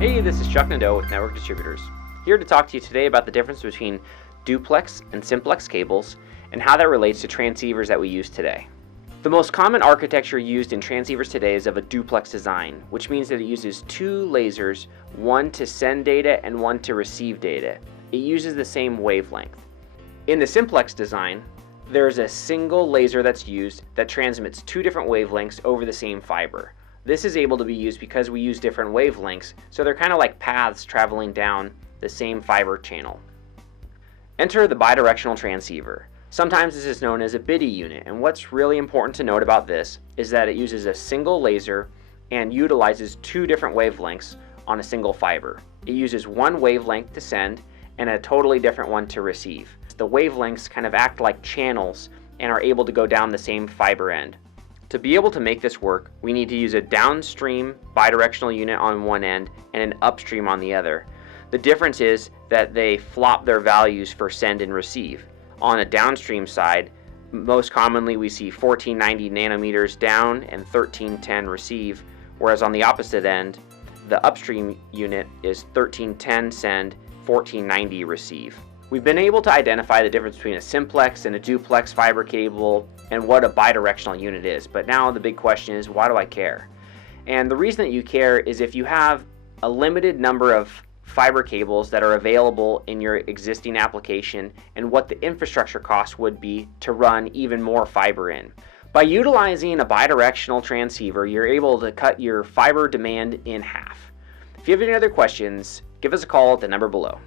Hey, this is Chuck Nadeau with Network Distributors, here to talk to you today about the difference between Duplex and Simplex cables and how that relates to transceivers that we use today. The most common architecture used in transceivers today is of a duplex design, which means that it uses two lasers, one to send data and one to receive data. It uses the same wavelength. In the Simplex design, there's a single laser that's used that transmits two different wavelengths over the same fiber. This is able to be used because we use different wavelengths, so they're kind of like paths traveling down the same fiber channel. Enter the bidirectional transceiver. Sometimes this is known as a BIDI unit, and what's really important to note about this is that it uses a single laser and utilizes two different wavelengths on a single fiber. It uses one wavelength to send and a totally different one to receive. The wavelengths kind of act like channels and are able to go down the same fiber end. To be able to make this work, we need to use a downstream bidirectional unit on one end and an upstream on the other. The difference is that they flop their values for send and receive. On a downstream side, most commonly we see 1490 nanometers down and 1310 receive, whereas on the opposite end, the upstream unit is 1310 send, 1490 receive. We've been able to identify the difference between a simplex and a duplex fiber cable and what a bidirectional unit is, but now the big question is, why do I care? And the reason that you care is if you have a limited number of fiber cables that are available in your existing application and what the infrastructure cost would be to run even more fiber in. By utilizing a bidirectional transceiver, you're able to cut your fiber demand in half. If you have any other questions, give us a call at the number below.